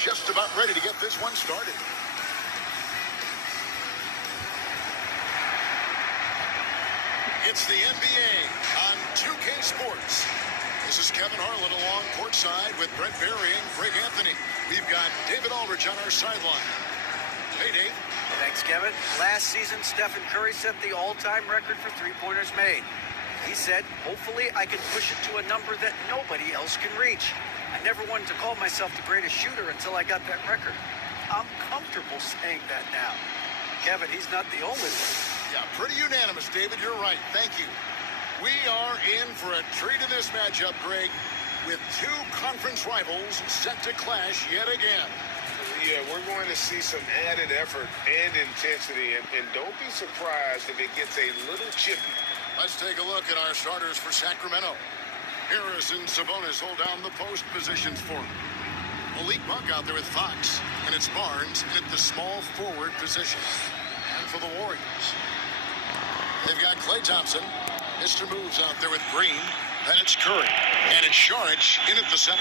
just about ready to get this one started. It's the NBA on 2K Sports. This is Kevin Harlan along courtside with Brett Berry and Greg Anthony. We've got David Aldridge on our sideline. Hey, Dave. Thanks, Kevin. Last season, Stephen Curry set the all-time record for three-pointers made. He said, hopefully I can push it to a number that nobody else can reach. I never wanted to call myself the greatest shooter until I got that record. I'm comfortable saying that now. Kevin, he's not the only one. Yeah, pretty unanimous, David. You're right. Thank you. We are in for a treat in this matchup, Greg, with two conference rivals set to clash yet again. Yeah, we're going to see some added effort and intensity, and don't be surprised if it gets a little chippy. Let's take a look at our starters for Sacramento. Harris and Sabonis hold down the post positions for him. Malik Monk out there with Fox, and it's Barnes at the small forward position. And for the Warriors, they've got Klay Thompson. Mr. Moves out there with Green. Then it's Curry. And it's Saric in at the center.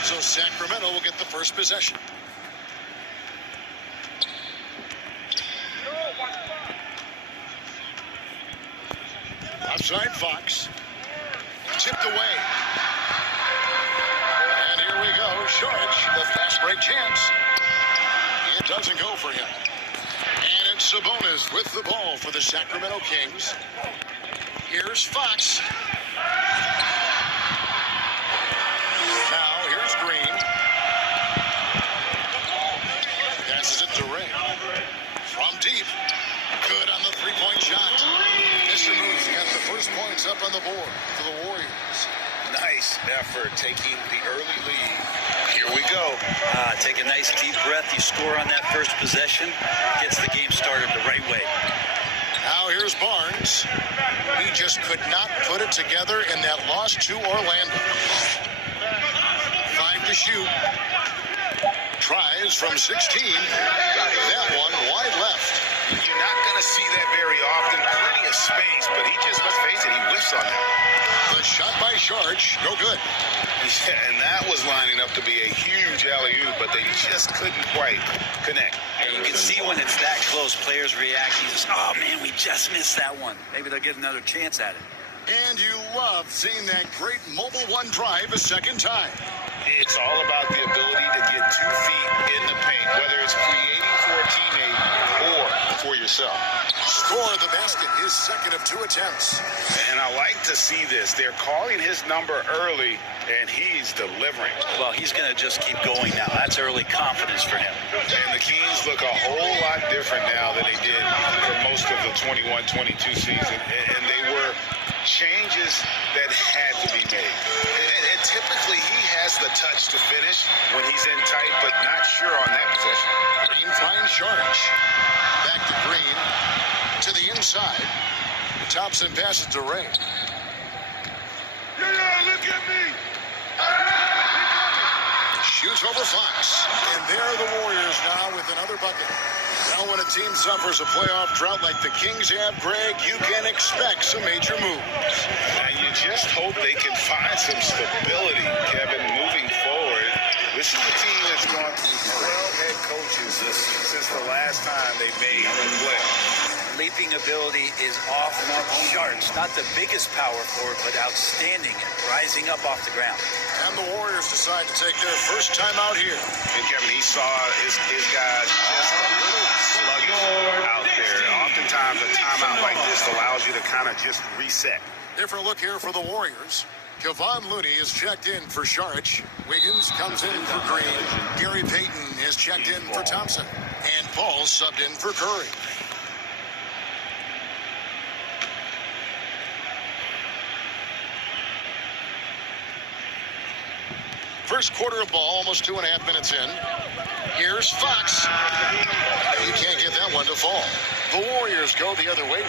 So Sacramento will get the first possession. Outside Fox. Tipped away. And here we go. Saric, the fast break chance. It doesn't go for him. And it's Sabonis with the ball for the Sacramento Kings. Here's Fox. Deep. Good on the three-point shot. Mr. Moves got the first points up on the board for the Warriors. Nice effort taking the early lead. Here we go. Take a nice deep breath. You score on that first possession. Gets the game started the right way. Now here's Barnes. He just could not put it together in that loss to Orlando. 5 to shoot. Tries from 16. That one wide left. You're not going to see that very often. Plenty of space, but he just, let's face it, he whiffs on that. The shot by Saric, no good. Yeah, and that was lining up to be a huge alley-oop, but they just couldn't quite connect. And you can see when it's that close, players react. You just, oh man, we just missed that one. Maybe they'll get another chance at it. And you love seeing that great mobile one drive a second time. It's all about the ability to get 2 feet in the paint, whether it's creating for a teammate or for yourself. Score the basket, his second of 2 attempts. And I like to see this. They're calling his number early, and he's delivering. Well, he's going to just keep going now. That's early confidence for him. And the Kings look a whole lot different now than they did for most of the 21-22 season. And they were changes that had to be made. And typically he has the touch to finish when he's in tight, but not sure on that possession. Green finds Saric. Back to Green. To the inside. Thompson passes to Ray. Yeah, look at me. Shoots over Fox. And there are the Warriors now with another bucket. Now when a team suffers a playoff drought like the Kings have, Greg, you can expect some major moves. And you just hope they can find some stability, Kevin, moving forward. This is a team that's gone through 12 head coaches since the last time they made the play. Leaping ability is off the charts. Not the biggest power forward, but outstanding at rising up off the ground. And the Warriors decide to take their first time out here. And Kevin, he saw his guys just a little sluggish out there. Oftentimes a timeout like this allows you to kind of just reset. Different look here for the Warriors. Gᗩᗰ‑Looney is checked in for Saric. Wiggins comes in for Green. Gary Payton is checked in for Thompson. And Paul subbed in for Curry. First quarter of ball, almost 2.5 minutes in. Here's Fox. You can't get that one to fall. The Warriors go the other way.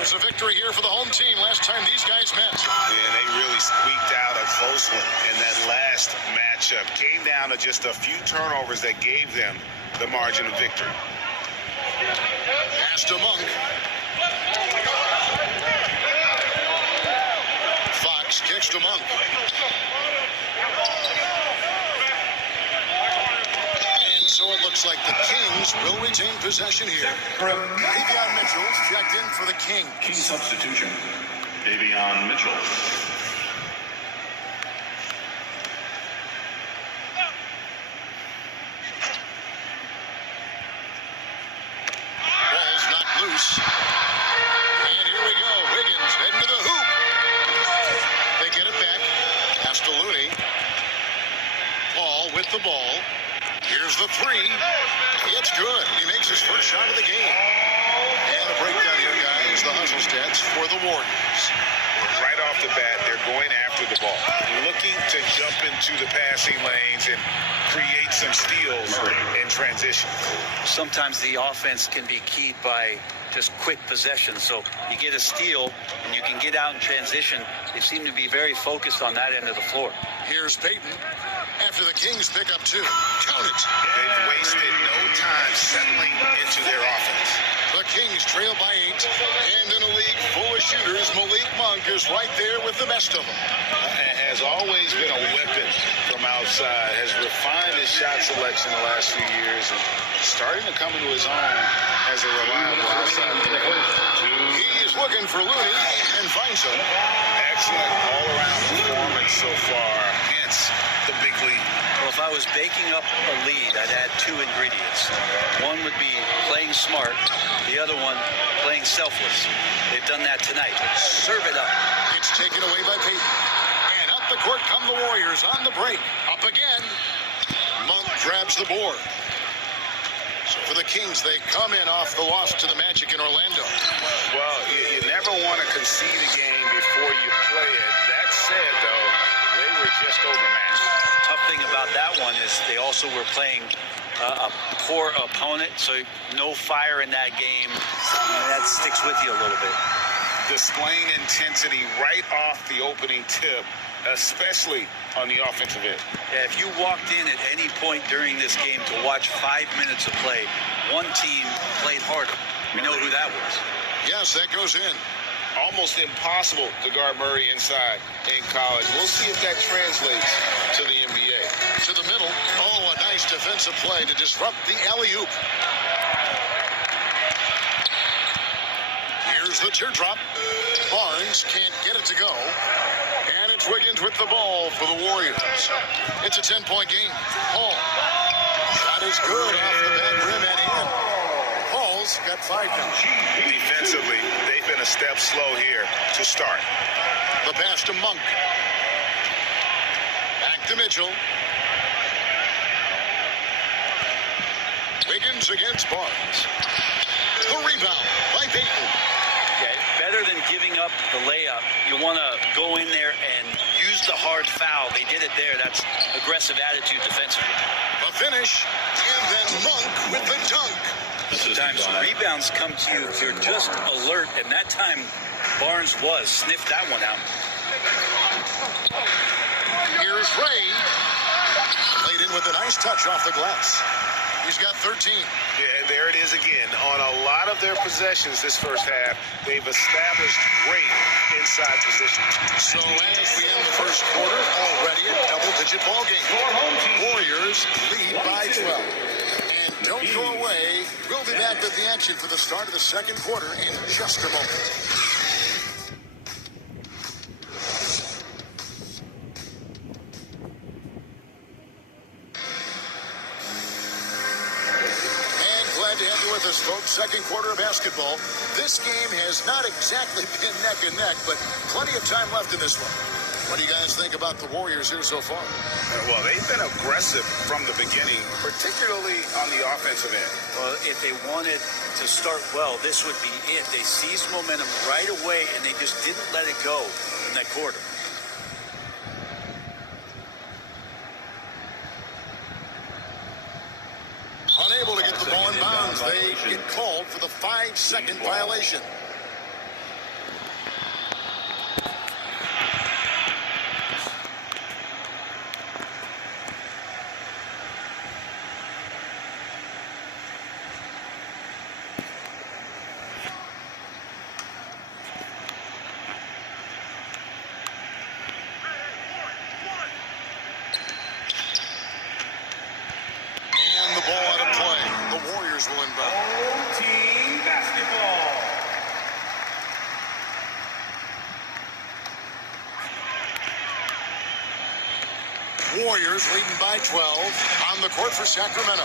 It's a victory here for the home team last time these guys met. Yeah, they really squeaked out a close one in that last matchup. Came down to just a few turnovers that gave them the margin of victory. Pass to Monk. Fox kicks to Monk. And so it looks like the Kings will retain possession here. Davion Mitchell's checked in for the Kings. King substitution, Davion Mitchell. Ball's knocked loose. And here we go. Wiggins heading to the hoop. They get it back. Pass to Looney. Paul with the ball. Here's the three. It's good. He makes his first shot of the game. And a breakdown here, guys. The hustle stats for the Warriors. Right off the bat, they're going after the ball, looking to jump into the passing lanes and create some steals in transition. Sometimes the offense can be keyed by just quick possession. So you get a steal and you can get out in transition. They seem to be very focused on that end of the floor. Here's Payton. After the Kings pick up two. Count it. They've wasted no time settling into their offense. The Kings trail by 8. And in a league full of shooters, Malik Monk is right there with the best of them. Has always been a weapon from outside. Has refined his shot selection the last few years and starting to come into his own as a reliable outside player. He is looking for Looney and finds him. Excellent all-around performance so far. Hence the big lead. Well, if I was baking up a lead, I'd add 2 ingredients. One would be playing smart. The other one, playing selfless. They've done that tonight. Serve it up. It's taken away by Payton. And up the court come the Warriors on the break. Up again. Monk grabs the board. So for the Kings, they come in off the loss to the Magic in Orlando. Well, you never want to concede a game before you play it. That said, though, they were just overmatched. Tough thing about that one is they also were playing a poor opponent, so no fire in that game. That sticks with you a little bit. Displaying intensity right off the opening tip, especially on the offensive end. Yeah, if you walked in at any point during this game to watch 5 minutes of play, one team played harder. We know who that was. Yes, that goes in. Almost impossible to guard Murray inside in college. We'll see if that translates to the NBA. To the middle. Oh, a nice defensive play to disrupt the alley-oop. Here's the teardrop. Barnes can't get it to go. And it's Wiggins with the ball for the Warriors. It's a 10-point game. Paul. Shot is good off the back rim and in. Paul's got 5 now. Defensively, they've been a step slow here to start. The pass to Monk. Back to Mitchell. Wiggins against Barnes. The rebound by Payton. Yeah, better than giving up the layup. You want to go in there and use the hard foul. They did it there. That's aggressive attitude defensively. The finish, and then Monk with the dunk. Sometimes rebounds come to you if you're just alert, and that time Barnes sniffed that one out. Here's Ray. Laid in with a nice touch off the glass. He's got 13. Yeah, there it is again. On a lot of their possessions this first half, they've established great inside position. So as we end the first quarter, already a double-digit ball game. Warriors lead by 12. And don't go away. We'll be back with the action for the start of the second quarter in just a moment. With us, folks, second quarter of basketball. This game has not exactly been neck and neck, but plenty of time left in this one. What do you guys think about the Warriors here so far? Well, they've been aggressive from the beginning, particularly on the offensive end. Well, if they wanted to start well, this would be it. They seized momentum right away, and they just didn't let it go in that quarter. the ball in bounds. They get called for the 5-second violation. Will inbound. Team basketball. Warriors leading by 12 on the court for Sacramento.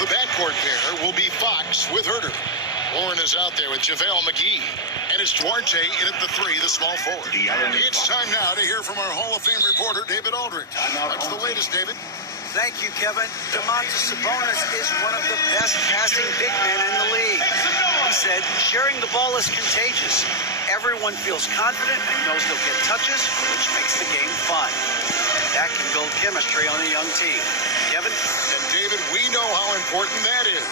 The backcourt pair will be Fox with Herter. Warren is out there with Gᗩᗰ‑McGee. And it's Duarte in at the 3, the small forward. It's time now to hear from our Hall of Fame reporter, David Aldrich. What's the latest, David? Thank you, Kevin. Domantas Sabonis is one of the best passing big men in the league. He said, sharing the ball is contagious. Everyone feels confident and knows they'll get touches, which makes the game fun. That can build chemistry on a young team. Kevin? And David, we know how important that is.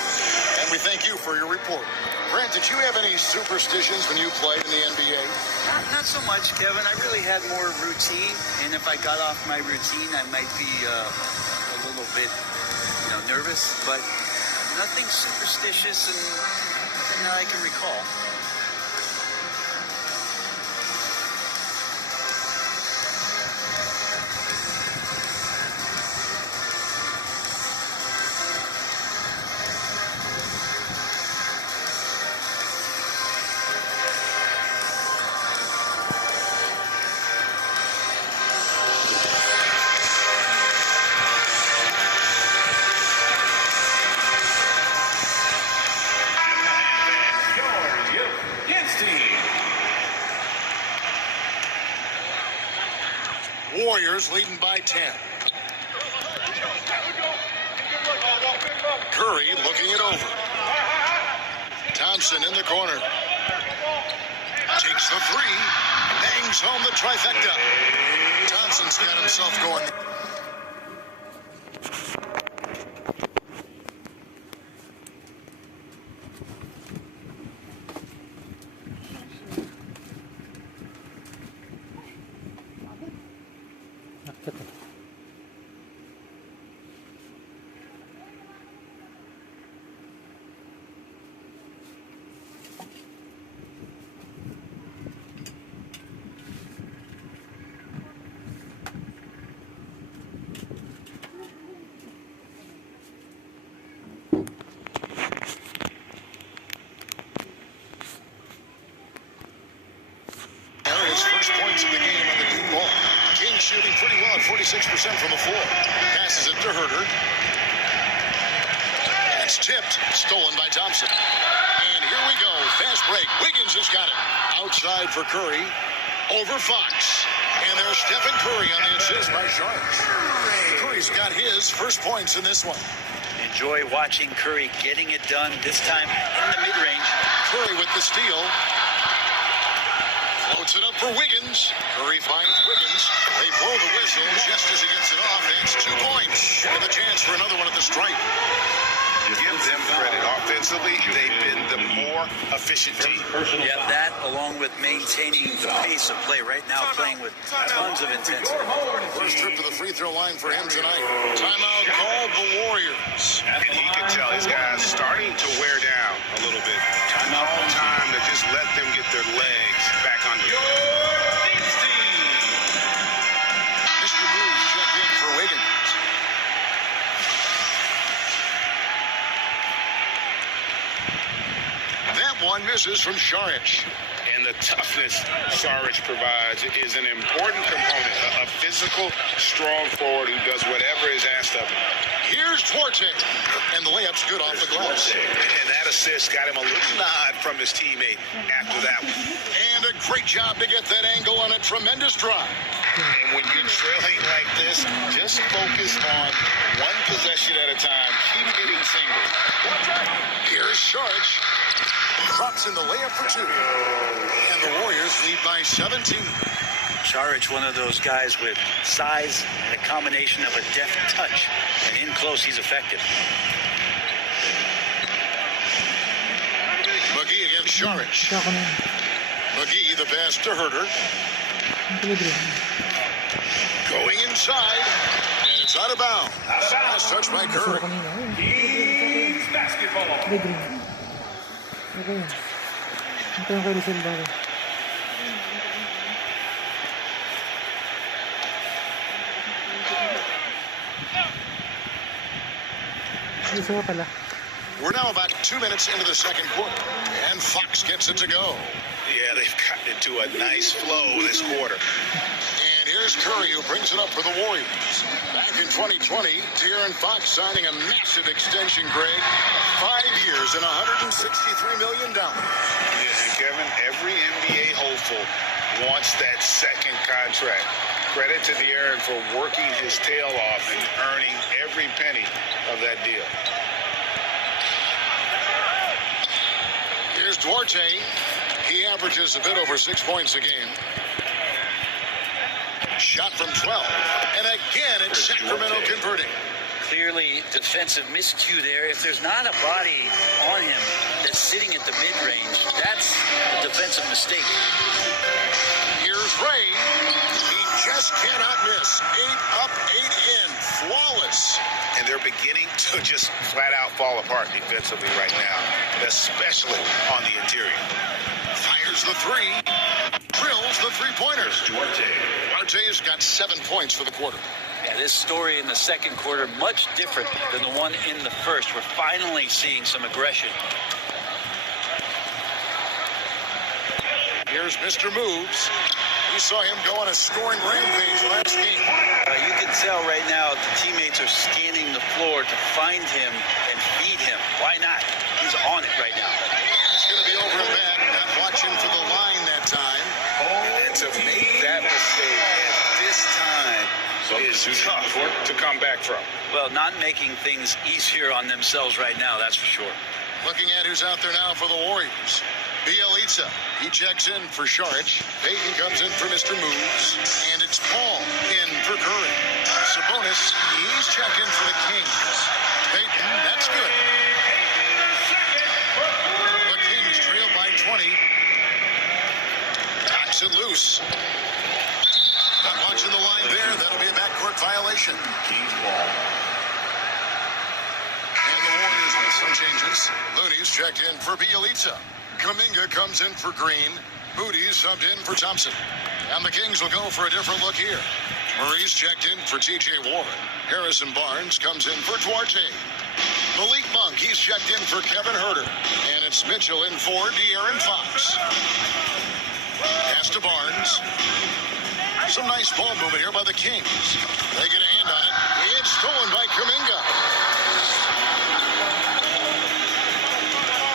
And we thank you for your report. Brent, did you have any superstitions when you played in the NBA? Not so much, Kevin. I really had more routine. And if I got off my routine, I might be a little bit, nervous, but nothing superstitious and nothing that I can recall. Warriors leading by 10. Curry looking it over. Thompson in the corner. Takes the 3. Bangs home the trifecta. Thompson's got himself going. First points of the game on the deep ball. King shooting pretty well at 46% from the floor. Passes it to Herter. It's tipped. Stolen by Thompson. And here we go. Fast break. Wiggins has got it. Outside for Curry. Over Fox. And there's Stephen Curry on the assist by Sharks. Curry's got his first points in this one. Enjoy watching Curry getting it done, this time in the mid-range. Curry with the steal. Floats it up for Wiggins. Curry finds Wiggins. They blow the whistle just as he gets it off. That's 2 points with a chance for another one at the stripe. Give them credit. Offensively, they've been the more efficient team. Yeah, that along with maintaining the pace of play right now, playing with tons of intensity. First trip to the free throw line for him tonight. Timeout called the Warriors. And he can tell his guys starting to wear down a little bit. All time to just let them get their legs back under. Mr. Moose checked in for Wiggins. That one misses from Saric. And the toughness Saric provides is an important component. A physical, strong forward who does whatever is asked of him. Here's Duarte. And the layup's good off the glass. And that assist got him a little nod from his teammate after that one. And a great job to get that angle on a tremendous drive. And when you're trailing like this, just focus on one possession at a time. Keep hitting singles. Here's Saric. Drops in the layup for 2. And the Warriors lead by 17. Saric, one of those guys with size and a combination of a deft touch. And in close, he's effective. against Šarić. Kaya ako na yun. McGee, the pass to Herder. Ang Pellegrini. Going inside, and it's out of bounds. Last touch by Basura Curry. kanina. Ayun. Kings basketball. Pellegrini. Okay yan. Ito yung kay Rizal Barrio. Isa pa pala. We're now about 2 minutes into the second quarter, and Fox gets it to go. Yeah, they've gotten into a nice flow this quarter. And here's Curry, who brings it up for the Warriors. Back in 2020, De'Aaron Fox signing a massive extension, Greg. 5 years and $163 million. Yeah, and Kevin, every NBA hopeful wants that second contract. Credit to De'Aaron for working his tail off and earning every penny of that deal. Here's Duarte. He averages a bit over 6 points a game. Shot from 12. And again, it's Sacramento converting. Clearly defensive miscue there. If there's not a body on him that's sitting at the mid-range, that's a defensive mistake. Here's Ray. He just cannot miss. 8 up, 8 in. Flawless. And they're beginning to just flat out fall apart defensively right now, especially on the interior. Fires the three. Drills the three-pointers. Duarte's got 7 points for the quarter. Yeah, this story in the second quarter, much different than the one in the first. We're finally seeing some aggression. Here's Mr. Moves. We saw him go on a scoring rampage last game. You can tell right now the teammates are scanning the floor to find him and feed him. Why not? He's on it right now. It's going to be over and back. Not watching for the line that time. And to make that mistake at this time is tough to come back from. Well, not making things easier on themselves right now, that's for sure. Looking at who's out there now for the Warriors. GᗩᗰAITG. He checks in for Šarić. Payton comes in for Mr. Moves. And it's Paul in for Curry. Sabonis, he's checked in for the Kings. Payton, that's good. The Kings trail by 20. Knocks it loose. Not watching the line there. That'll be a backcourt violation. Kings ball. And the Warriors with some changes. Looney's checked in for GᗩᗰAITG. Kuminga comes in for Green. Moody's subbed in for Thompson. And the Kings will go for a different look here. Murray's checked in for T.J. Warren. Harrison Barnes comes in for Duarte. Malik Monk, he's checked in for Kevin Herder. And it's Mitchell in for De'Aaron Fox. Pass to Barnes. Some nice ball movement here by the Kings. They get a hand on it. It's stolen by Kuminga.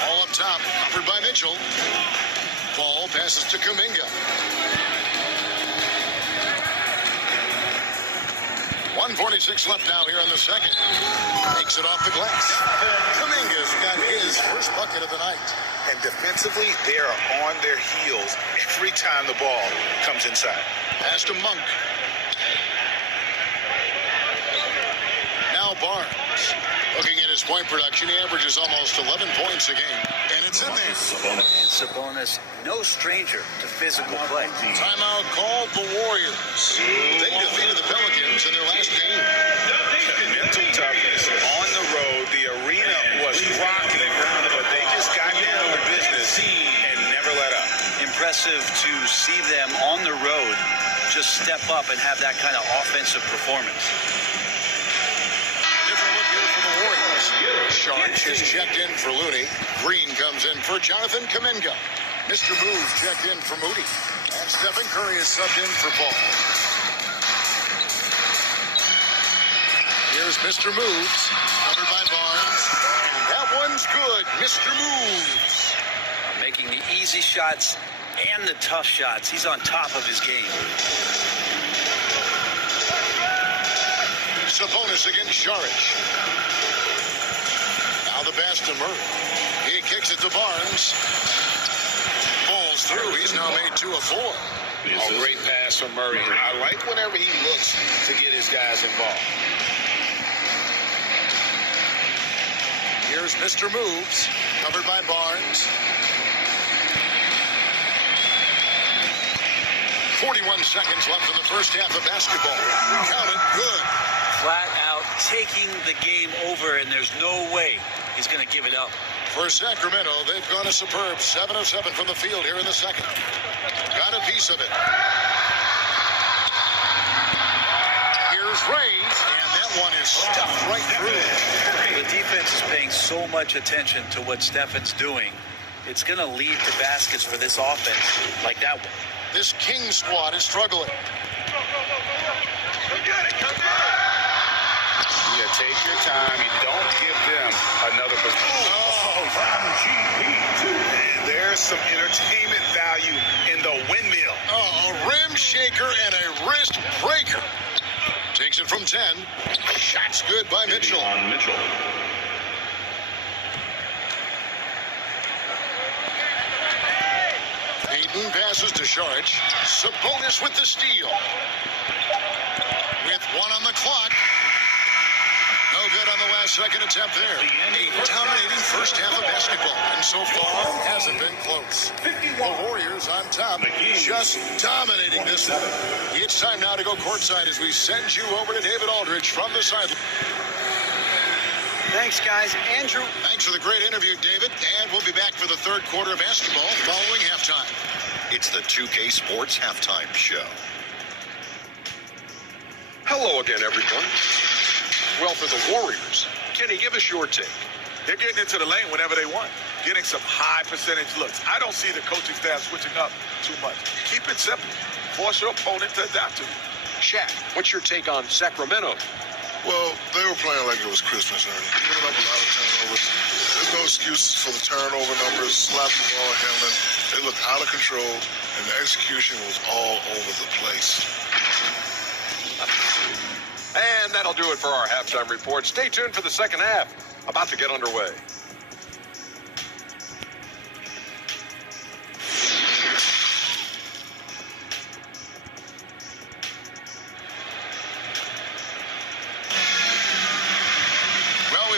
All up top, covered by Mitchell. Ball passes to Kuminga. 1:46 left now here in the second. Takes it off the glass. Kuminga's got his first bucket of the night. And defensively, they are on their heels every time the ball comes inside. Pass to Monk. Now Barnes. Looking at his point production, he averages almost 11 points a game. And it's in there. And Sabonis, no stranger to physical play. Timeout called the Warriors. They defeated the Pelicans in their last game. Mental toughness on the road. The arena was rocking, but they just got down to business and never let up. Impressive to see them on the road just step up and have that kind of offensive performance. Different look here for the Warriors. Šarić is checked in for Looney. Green comes in for Jonathan Kuminga. Mr. Moves checked in for Moody. And Stephen Curry is subbed in for Paul. Here's Mr. Moves, covered by Barnes. And that one's good. Mr. Moves. Making the easy shots and the tough shots. He's on top of his game. Sabonis against Šarić. Now the pass to Murray. He kicks it to Barnes. Falls through. He's now made 2 of 4. Oh, great pass from Murray. I like whenever he looks to get his guys involved. Here's Mr. Moves, covered by Barnes. 41 seconds left in the first half of basketball. Count it. Good. Flat out taking the game over, and there's no way he's going to give it up. For Sacramento, they've gone a superb 7 of 7 from the field here in the second. Got a piece of it. Here's Ray, and that one is stuffed right through. The defense is paying so much attention to what Stefan's doing. It's going to lead to baskets for this offense like that one. This Kings squad is struggling. Yeah, take your time. You don't give them another position. And there's some entertainment value in the windmill. Oh, a rim shaker and a wrist breaker. Takes it from 10. Shot's good by Mitchell. Payton passes to Saric. Sabonis with the steal. With 1 on the clock. No good on the last second attempt there. A dominating first half of basketball, and so far hasn't been close. The Warriors on top, just dominating this one. It's time now to go courtside as we send you over to David Aldridge from the sideline. Thanks, guys. Andrew. Thanks for the great interview, David. And we'll be back for the third quarter of basketball following halftime. It's the 2K Sports Halftime Show. Hello again, everyone. Well, for the Warriors, Kenny, give us your take. They're getting into the lane whenever they want, getting some high percentage looks. I don't see the coaching staff switching up too much. Keep it simple. Force your opponent to adapt to you. Shaq, what's your take on Sacramento? Well, they were playing like it was Christmas, Ernie. Giving up a lot of turnovers. There's no excuses for the turnover numbers, sloppy ball handling. They looked out of control, and the execution was all over the place. And that'll do it for our halftime report. Stay tuned for the second half. About to get underway.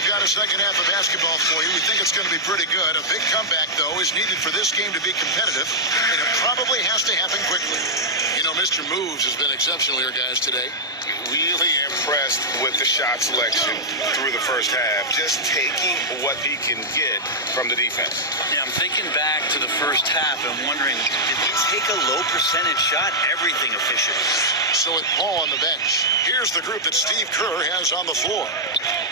Got a second half of basketball for you. We think it's going to be pretty good. A big comeback, though, is needed for this game to be competitive, and it probably has to happen quickly. You know, Mr. Moves has been exceptional here, guys, today. Really impressed with the shot selection through the first half. Just taking what he can get from the defense. Yeah, I'm thinking back to the first half and wondering, did he take a low percentage shot? Everything efficient. So with Paul on the bench, here's the group that Steve Kerr has on the floor.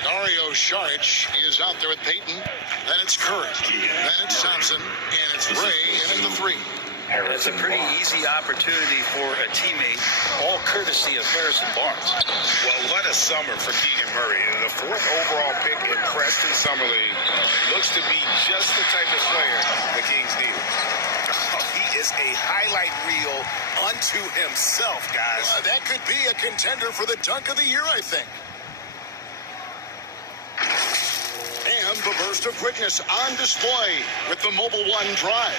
Dario Saric is out there with Payton. Then it's Curry. Then it's Thompson. And it's Ray in the 3. That's a pretty easy opportunity for a teammate, all courtesy of Harrison Barnes. Well, what a summer for Keegan Murray. The 4th overall pick in Preston Summer League looks to be just the type of player the Kings need. He is a highlight reel unto himself, guys. That could be a contender for the dunk of the year, I think. And the burst of quickness on display with the Mobile One drive.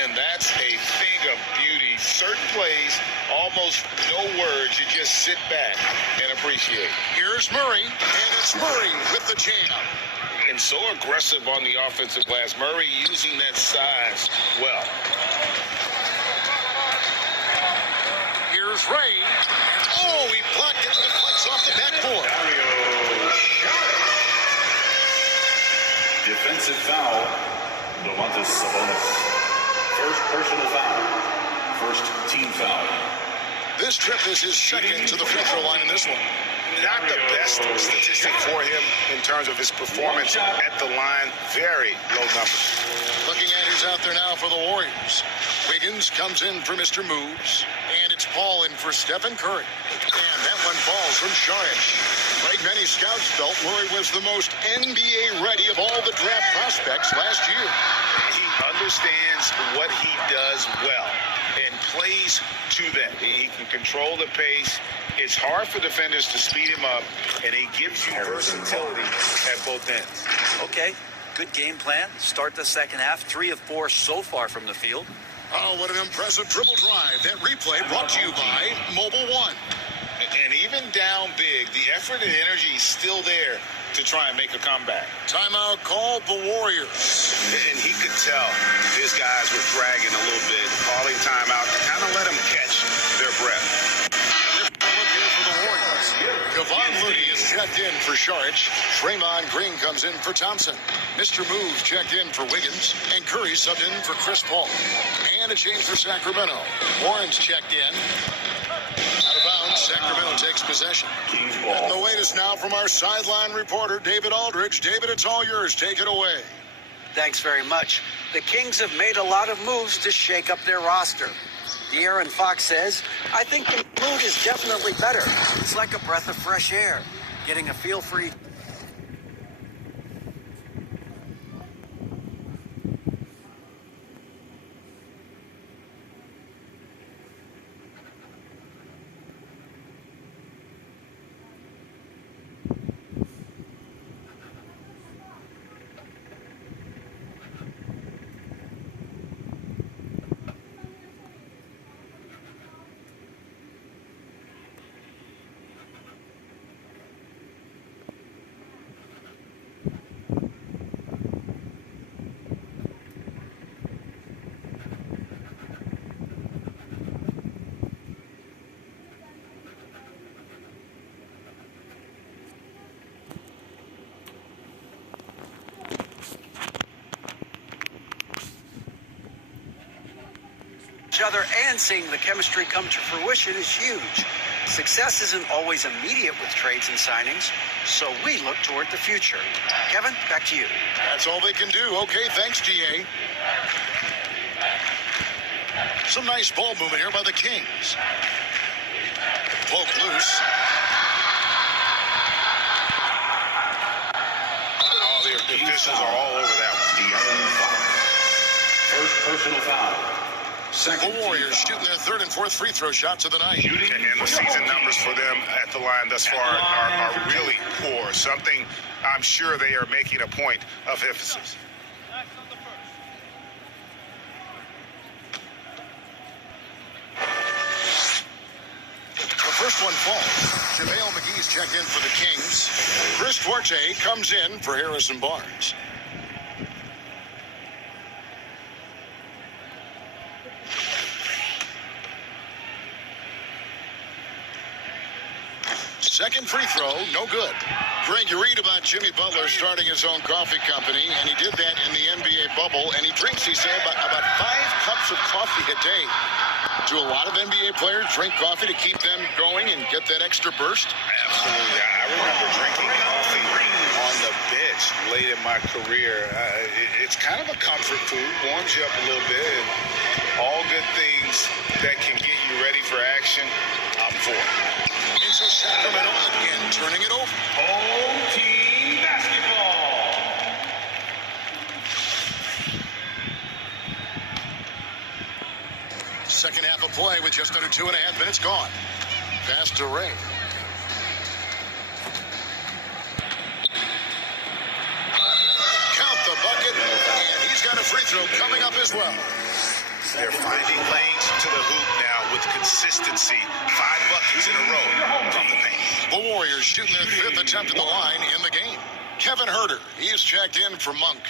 And that's a thing of beauty. Certain plays, almost no words. You just sit back and appreciate. Here's Murray, and it's Murray with the jam. And so aggressive on the offensive glass. Murray using that size well. Here's Ray. Oh, he blocked it. It flies off the backboard. Defensive foul, Sabonis. First personal foul. First team foul. This trip is his second to the free throw line in this one. Not the best statistic for him in terms of his performance at the line. Very low numbers. Looking at who's out there now for the Warriors. Wiggins comes in for Mr. Moves. And it's Paul in for Stephen Curry. And that one falls from Saric. Like many scouts felt, Murray was the most NBA ready of all the draft prospects last year. He understands what he does well and plays to that. He can control the pace. It's hard for defenders to speed him up, and he gives you versatility at both ends. Okay, good game plan. Start the second half. 3 of 4 so far from the field. Oh, what an impressive triple drive. That replay brought to you by Mobile One. And even down big, the effort and energy is still there to try and make a comeback. Timeout called the Warriors. And he could tell his guys were dragging a little bit, calling timeout to kind of let them catch their breath. Gᗩᗰ‑Lu is checked in for Saric. Draymond Green comes in for Thompson. Mr. Move checked in for Wiggins. And Curry subbed in for Chris Paul. And a change for Sacramento. Warren's checked in. Out of bounds, Sacramento takes possession. And the latest now from our sideline reporter, David Aldridge. David, it's all yours. Take it away. Thanks very much. The Kings have made a lot of moves to shake up their roster. De'Aaron Fox says, I think the mood is definitely better. It's like a breath of fresh air. Getting a feel for each other and seeing the chemistry come to fruition is huge. Success isn't always immediate with trades and signings, so we look toward the future. Kevin, back to you. That's all they can do. Okay, thanks, GA. Some nice ball movement here by the Kings. Poke loose. Oh, the officials are all over that one. First personal foul. The Warriors shooting their third and fourth free throw shots of the night. And the season numbers for them at the line thus far are really poor. Something I'm sure they are making a point of emphasis. The first one falls. Gᗩᗰ‑McGee's checked in for the Kings. Chris Duarte comes in for Harrison Barnes. Second free throw, no good. Greg, you read about Jimmy Butler starting his own coffee company, and he did that in the NBA bubble, and he drinks, he said, about 5 cups of coffee a day. Do a lot of NBA players drink coffee to keep them going and get that extra burst? Absolutely. I remember drinking coffee on the bench late in my career. It's kind of a comfort food, warms you up a little bit, and all good things that can get you ready for action, I'm for. And so Sacramento again turning it over. Home team basketball. Second half of play with just under 2.5 minutes gone. Pass to Ray. Count the bucket, and he's got a free throw coming up as well. They're finding lanes to the hoop now with consistency. 5 buckets in a row from the paint. The Warriors shooting their 5th attempt at the line in the game. Kevin Huerter, he's checked in for Monk.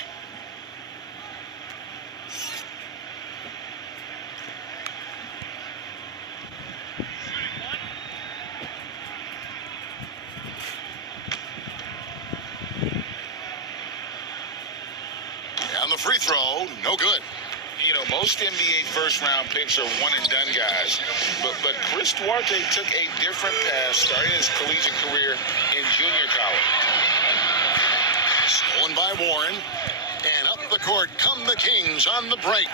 And the free throw, no good. You know, most NBA first-round picks are one-and-done guys. But Chris Duarte took a different path, starting his collegiate career in junior college. Stolen by Warren. And up the court come the Kings on the break.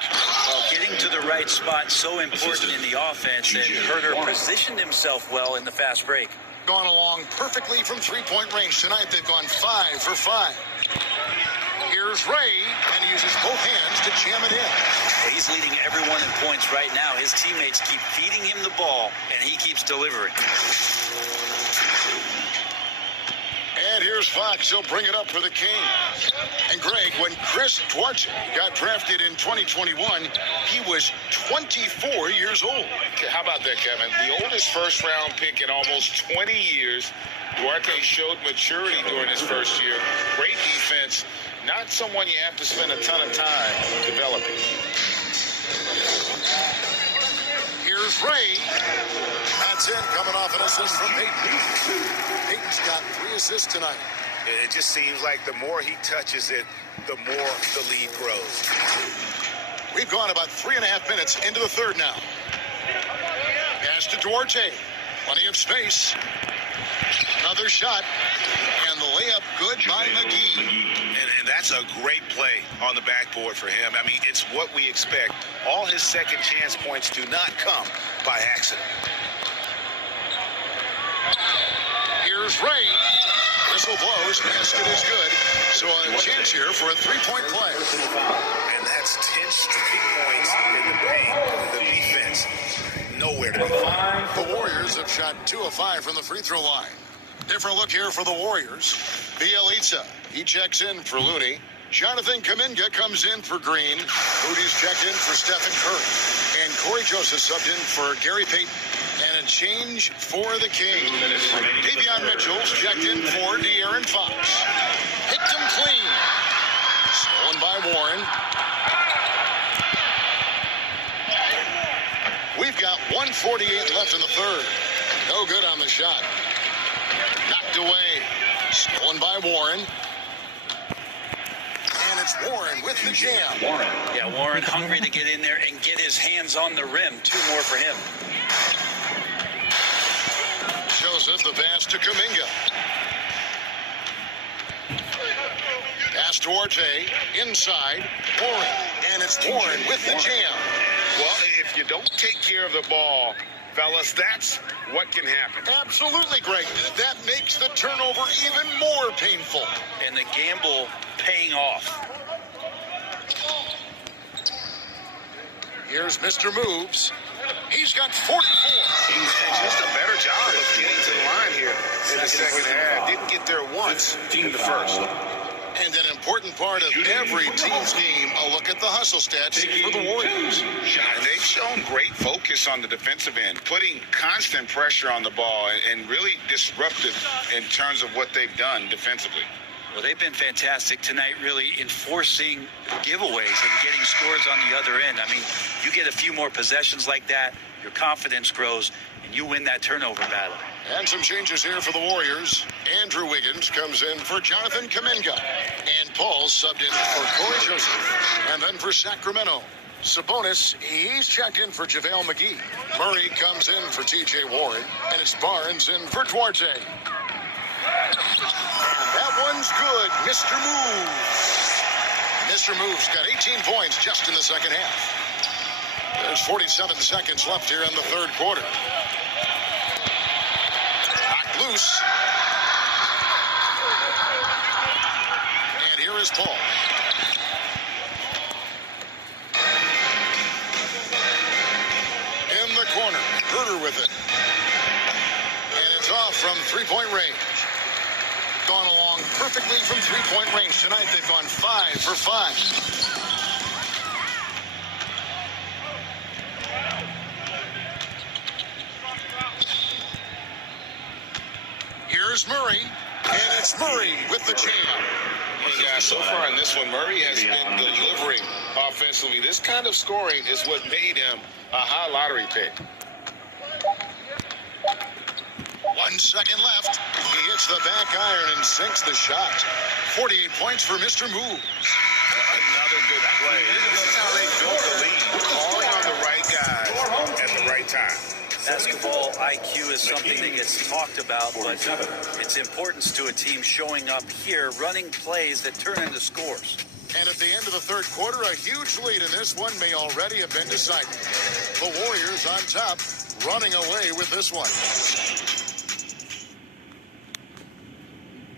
Well, getting to the right spot so important in the offense, and Huerter positioned himself well in the fast break. Gone along perfectly from three-point range tonight. They've gone 5 for 5. Here's Ray, and he uses both hands to jam it in. Well, he's leading everyone in points right now. His teammates keep feeding him the ball, and he keeps delivering. And here's Fox. He'll bring it up for the Kings. And Greg, when Chris Duarte got drafted in 2021, he was 24 years old. Okay, how about that, Kevin? The oldest first-round pick in almost 20 years. Duarte showed maturity during his first year. Great defense. Not someone you have to spend a ton of time developing. Here's Ray. That's in, coming off an assist from Peyton. Peyton's got 3 assists tonight. It just seems like the more he touches it, the more the lead grows. We've gone about 3.5 minutes into the third now. Pass to Duarte. Plenty of space. Another shot. And the layup good by McGee. And that's a great play on the backboard for him. I mean, it's what we expect. All his second chance points do not come by accident. Here's Ray. Whistle blows. Basket is good. So a chance here for a 3-point play. And that's 10 straight points in the paint. The defense, nowhere to be found. The Warriors have shot 2 of 5 from the free throw line. Different look here for the Warriors. G:��ᵉＸA, he checks in for Looney. Jonathan Kuminga comes in for Green. Moody's checked in for Stephen Curry. And Corey Joseph subbed in for Gary Payton. And a change for the Kings. Davion Mitchell's checked in for De'Aaron Fox. Hits him clean. Stolen by Warren. We've got 1:48 left in the third. No good on the shot. Knocked away. Stolen by Warren. And it's Warren with the jam. Yeah, Warren hungry to get in there and get his hands on the rim. 2 more for him. Joseph, the pass to Kuminga. Pass to Duarte. Inside. Warren. And it's Warren with the jam. Well, if you don't take care of the ball, fellas, that's what can happen. Absolutely, Greg. That makes the turnover even more painful. And the gamble paying off. Here's Mr. Moves. He's got 44. Just a better job of getting to the line here in the second half. Didn't get there once in the first. And an important part of every team's game, a look at the hustle stats for the Warriors. And they've shown great focus on the defensive end, putting constant pressure on the ball and really disruptive in terms of what they've done defensively. Well, they've been fantastic tonight, really enforcing giveaways and getting scores on the other end. I mean, you get a few more possessions like that, your confidence grows, and you win that turnover battle. And some changes here for the Warriors. Andrew Wiggins comes in for Jonathan Kuminga. And Paul subbed in for Corey Joseph. And then for Sacramento, Sabonis, he's checked in for JaVale McGee. Murray comes in for TJ Warren. And it's Barnes in for Duarte. That one's good. Mr. Moves. Mr. Moves got 18 points just in the second half. There's 47 seconds left here in the third quarter. Knocked loose. And here is Paul. In the corner. Herter with it. And it's off from three-point range. Gone along perfectly from three-point range. Tonight they've gone 5 for 5. Here's Murray, and it's Murray with the jam. Hey guys, so far in this one, Murray has been delivering offensively. This kind of scoring is what made him a high lottery pick. 1 second left. He hits the back iron and sinks the shot. 48 points for Mr. Moves. Another good play. This is how they build the lead. Calling on the right guys at the right time. Basketball IQ is something that gets talked about, but its importance to a team showing up here, running plays that turn into scores. And at the end of the third quarter, a huge lead in this one may already have been decided. The Warriors on top, running away with this one.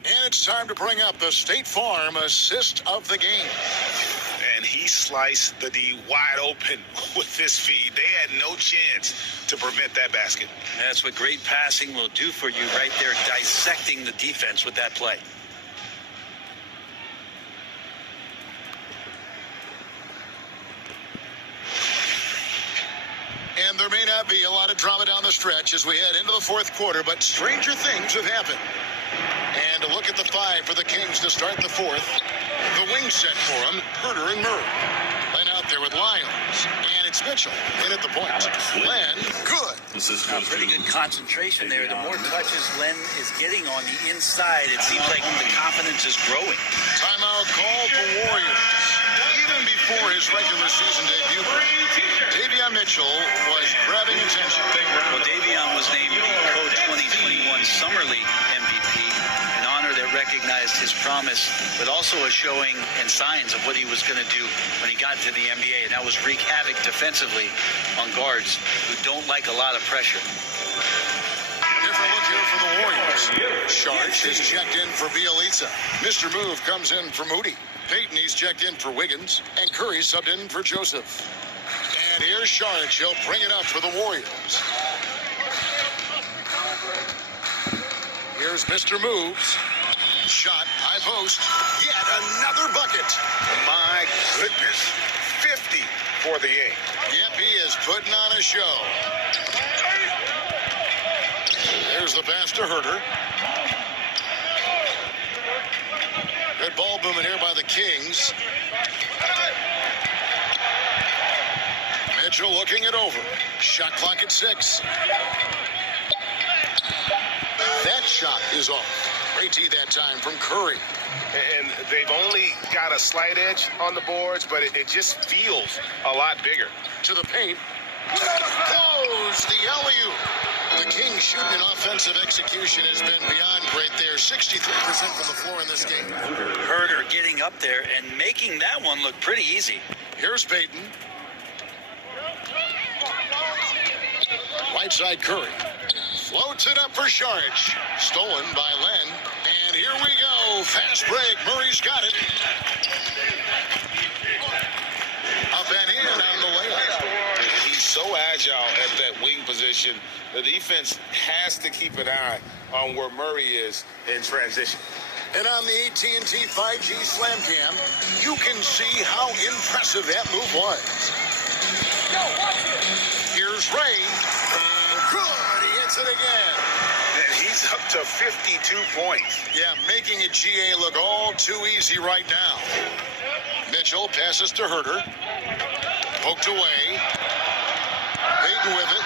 And it's time to bring up the State Farm assist of the game. and he sliced the D wide open with this feed. They had no chance to prevent that basket. That's what great passing will do for you right there, dissecting the defense with that play. And there may not be a lot of drama down the stretch as we head into the fourth quarter, but stranger things have happened. And a look at the five for the Kings to start the fourth. The wing set for them, Herter and Murray. Len out there with Lyons. And it's Mitchell in at the point. Len, good. Pretty good concentration there. The more touches Len is getting on the inside, it seems like the confidence is growing. Timeout call for Warriors. Even before his regular season debut, Davion Mitchell was grabbing attention. Well, Davion was named the Code 2021 Summer League MVP, an honor that recognized his promise, but also a showing and signs of what he was going to do when he got to the NBA, and that was wreak havoc defensively on guards who don't like a lot of pressure. Different look here for the Warriors. Sharch is checked in for Bielitsa. Mr. Move comes in for Moody. Payton, he's checked in for Wiggins. And Curry subbed in for Joseph. And here's Sharch. He'll bring it up for the Warriors. Here's Mr. Moves. Shot, high post. Yet another bucket. My goodness. 50 for the game. Yep, he is putting on a show. There's the pass to Herter. Good ball booming here by the Kings. Mitchell looking it over. Shot clock at 6. That shot is off. Great tee that time from Curry. And they've only got a slight edge on the boards, but it just feels a lot bigger. To the paint. Close the alley-oop. The Kings shooting in offensive execution has been beyond great there. 63% from the floor in this game. Herter getting up there and making that one look pretty easy. Here's Payton. Right side Curry. Floats it up for Sharch. Stolen by Len. And here we go. Fast break. Murray's got it. Up and in on the layup. He's so agile at that wing position. The defense has to keep an eye on where Murray is in transition. And on the AT&T 5G Slam Cam, you can see how impressive that move was. Here's Ray. And good. He hits it again. And he's up to 52 points. Yeah, making a GA look all too easy right now. Mitchell passes to Herter. Poked away. Payton with it.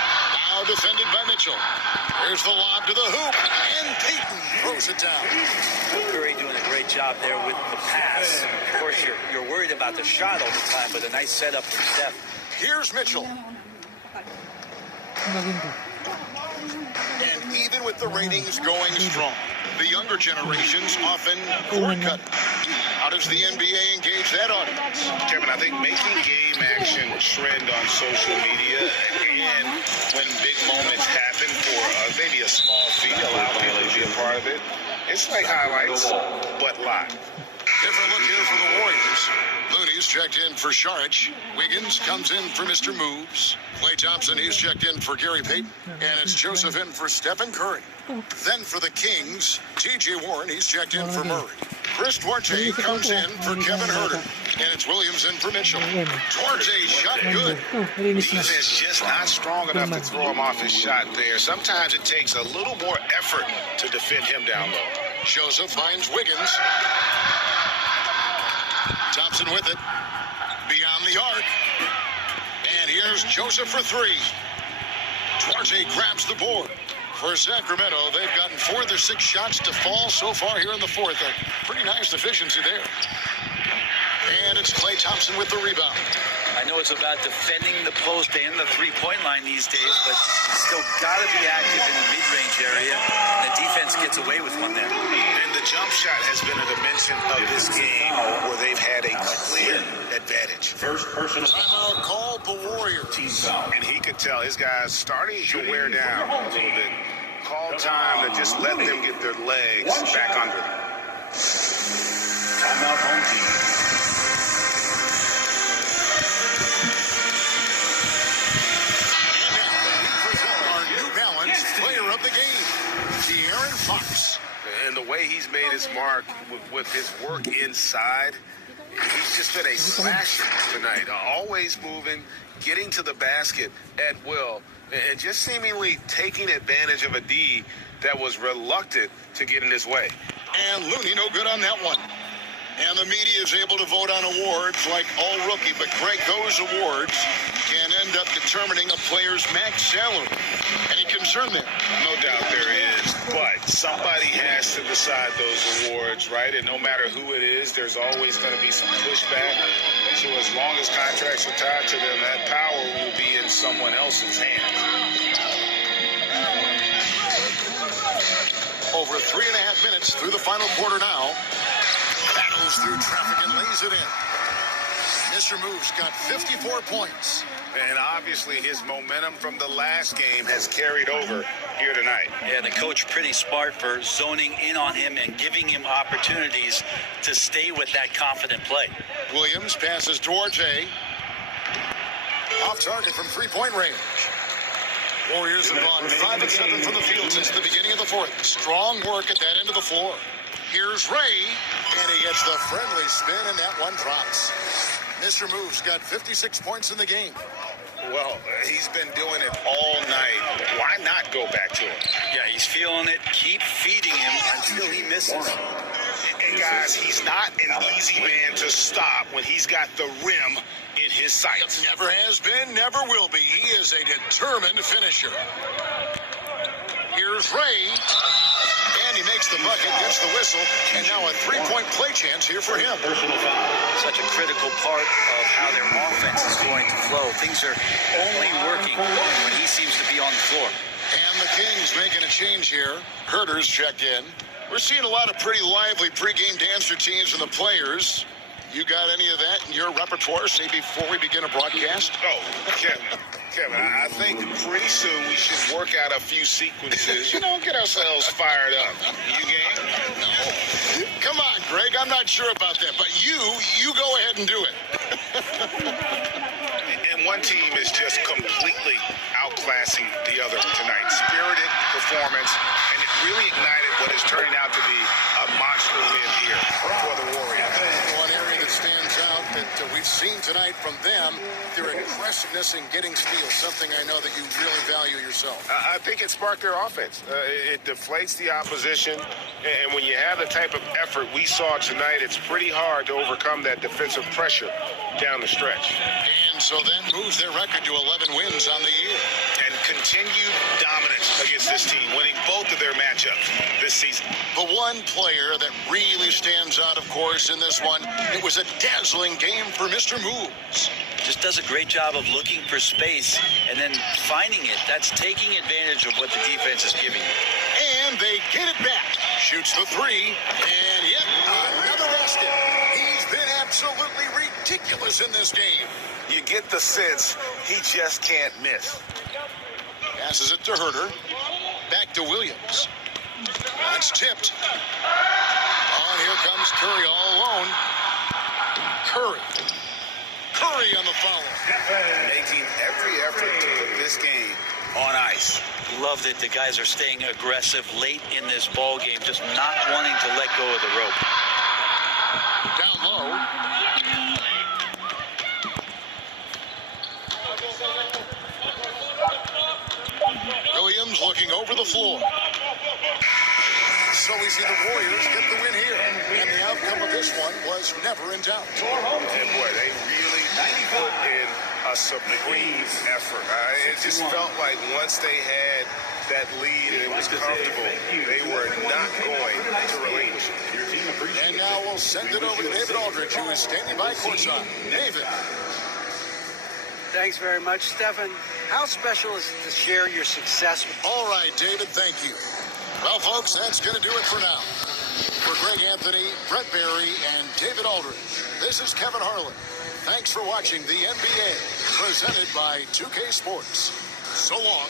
Now defended by Mitchell. There's the lob to the hoop. And Payton throws it down. Curry doing a great job there with the pass. Of course, you're worried about the shot all the time, but a nice setup from Steph. Here's Mitchell. And even with the ratings going strong, the younger generations often cord cut. How does the NBA engage that audience? Kevin, I think making game action trend on social media and when big moments happen for maybe a small fee, allow people to be a part of it. It's like highlights, but live. Different look here for the Warriors. Looney's checked in for Sharch. Wiggins comes in for Mr. Moves. Klay Thompson, he's checked in for Gary Payton. And it's Joseph in for Stephen Curry. Then for the Kings, T.J. Warren, he's checked in for Murray. Chris Duarte comes in for Kevin Herter. And it's Williams in for Mitchell. Duarte shot good. Defense just not strong enough to throw him off his shot there. Sometimes it takes a little more effort to defend him down low. Joseph finds Wiggins. Thompson with it. Beyond the arc. And here's Joseph for 3. Duarte grabs the board. For Sacramento, they've gotten 4 of their 6 shots to fall so far here in the fourth. A pretty nice efficiency there. And it's Klay Thompson with the rebound. I know it's about defending the post and the three-point line these days, but still got to be active in the mid-range area. The defense gets away with one there. And the jump shot has been a dimension of this game where they've had a clear advantage. First personal Timeout call for Warriors. team foul. And he could tell his guys starting to wear down a little bit. Call time to just let them get their legs back under them. Timeout home team. way he's made his mark with his work inside, he's just been a slasher tonight. Always moving, getting to the basket at will, and just seemingly taking advantage of a D that was reluctant to get in his way. And Looney no good on that one. And the media is able to vote on awards like all rookie. But, Greg, those awards can end up determining a player's max salary. Any concern there? No doubt there is. But somebody has to decide those awards, right? And no matter who it is, there's always going to be some pushback. So as long as contracts are tied to them, that power will be in someone else's hands. Over 3.5 minutes through the final quarter now. Battles through traffic and lays it in. Mr. Move's got 54 points. And obviously his momentum from the last game has carried over here tonight. Yeah, the coach pretty smart for zoning in on him and giving him opportunities to stay with that confident play. Williams passes Duarte. Off target from three-point range. Warriors have gone 5 of 7 from the field since the beginning of the fourth. Strong work at that end of the floor. Here's Ray, and he gets the friendly spin, and that one drops. Mr. Move's got 56 points in the game. Well, he's been doing it all night. Why not go back to him? Yeah, he's feeling it. Keep feeding him until he misses. And guys, he's not an easy man to stop when he's got the rim in his sights. Never has been, never will be. He is a determined finisher. Here's Ray. And he makes the bucket, gets the whistle, and now a three-point play chance here for him. Such a critical part of how their offense is going to flow. Things are only working when he seems to be on the floor. And the Kings making a change here. Herter's checked in. We're seeing a lot of pretty lively pregame dance routines from the players. You got any of that in your repertoire, say, before we begin a broadcast? Oh, Kevin, I think pretty soon we should work out a few sequences, get ourselves fired up. You game? No. Come on, Greg, I'm not sure about that, but you go ahead and do it. And one team is just completely outclassing the other tonight. Spirited performance, and it really ignited what is turning out to be a monster win here for the Warriors. One area that stands out that we've seen tonight from them, their aggressiveness in getting steals, something I know that you really value yourself. I think it sparked their offense. It deflates the opposition, and when you have the type of effort we saw tonight, it's pretty hard to overcome that defensive pressure down the stretch. And so that moves their record to 11 wins on the year. And continued dominance against this team, winning both of their matchups this season. The one player that really stands out, of course, in this one, it was a dazzling game for Mr. Moves. Just does a great job of looking for space and then finding it. That's taking advantage of what the defense is giving you. And they get it back. Shoots the three, and yet another basket. He's been absolutely ridiculous in this game. You get the sense he just can't miss. Passes it to Herter. Back to Williams. That's tipped. Oh, here comes Curry all alone. Curry on the foul. Making every effort to put this game on ice. Love that the guys are staying aggressive late in this ball game, just not wanting to let go of the rope. Down low. Williams looking over the floor. So we see the Warriors get the win here. And the outcome of this one was never in doubt. And boy, they really put in a supreme effort. It just felt like once they had that lead and it was comfortable, they were not going to relinquish it. And now we'll send it over to David Aldridge, who is standing by courtside. David. Thanks very much, Stephen. How special is it to share your success with... All right, David, thank you. Well, folks, that's going to do it for now. For Greg Anthony, Brett Barry, and David Aldridge, this is Kevin Harlan. Thanks for watching the NBA, presented by 2K Sports. So long.